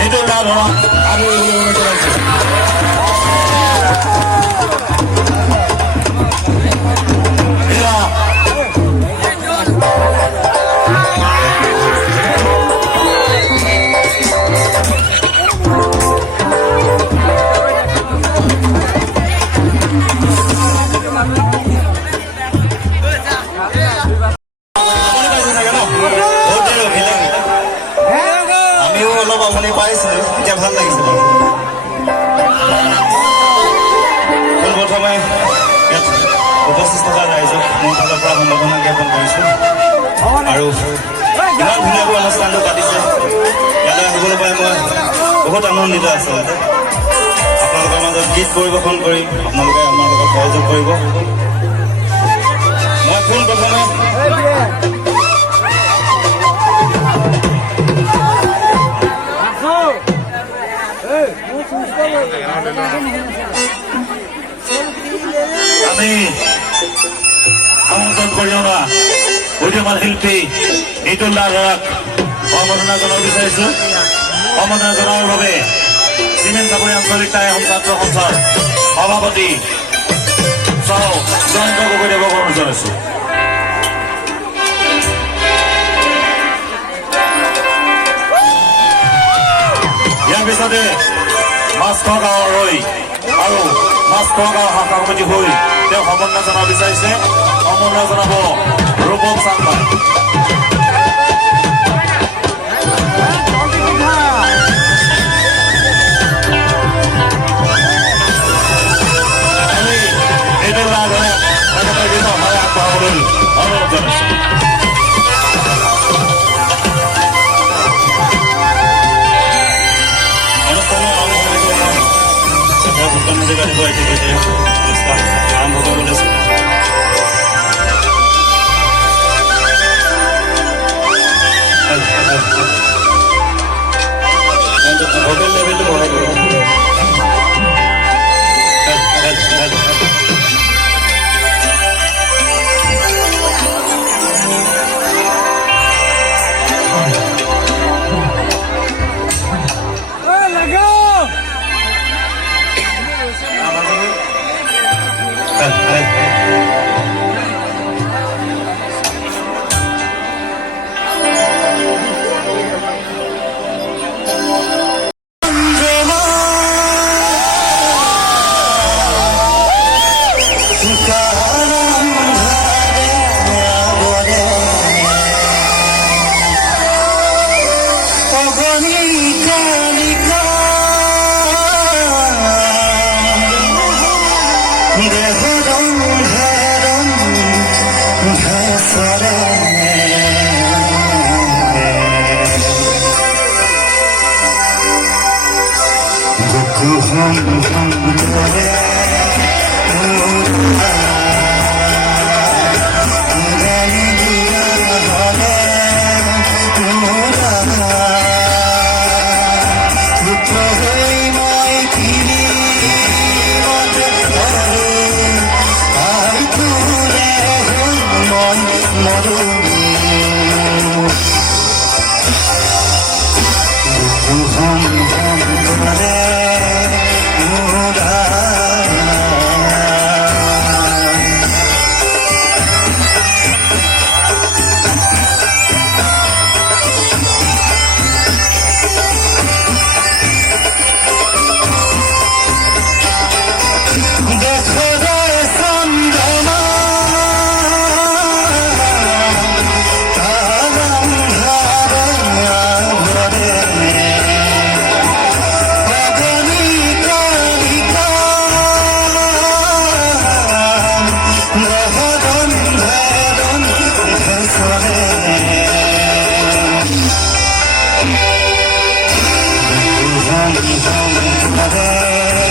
Nitul Dadhara আমি এগিয়ে চলেছি আপুনি পাইছে এতিয়া ভাল লাগিছে পোনপ্ৰথমে ইয়াত উপস্থিত থকা ৰাইজক মোৰ ফালৰ পৰা সম্বৰ্ধনা জ্ঞাপন কৰিছোঁ আৰু ইমান ধুনীয়াকৈ অনুষ্ঠানটো পাতিছে ইয়ালৈ আহিবলৈ পাই মই বহুত আনন্দিত আচলতে আপোনালোকৰ মাজত গীত পৰিৱেশন কৰিম আপোনালোকে আমাৰ লগত সহযোগ কৰিব মই পোনপ্ৰথমে আমি আমন্ত্ৰণ কৰি না উদীয়মান শিল্পী নিতুল দাধৰাক সম্বৰ্ধনা জনাব বিচাৰিছো সম্বৰ্ধনা জনাবৰ বাবে চিমেণ্ট চাপৰি আঞ্চলিক টাই ছাত্ৰ সন্থাৰ সভাপতি জয়ন্ত গগৈদেৱক অনুৰোধ জনাইছো ইয়াৰ পিছতে মাছখোৱা গাঁৱৰ হৈ আৰু মাছখোৱা গাঁৱৰ শাখা সমিতি হৈ তেওঁ সম্বৰ্ধনা জনাব বিচাৰিছে সম্বৰ্ধনা জনাব ৰূপম চাংমাই আমি নিতুল দাধৰাক আগবঢ়াবলৈ অনুৰোধ জনাইছো আৰম্ভ কৰিবলৈ হোটেল লেভেলটো বঢ়াই দিব Hare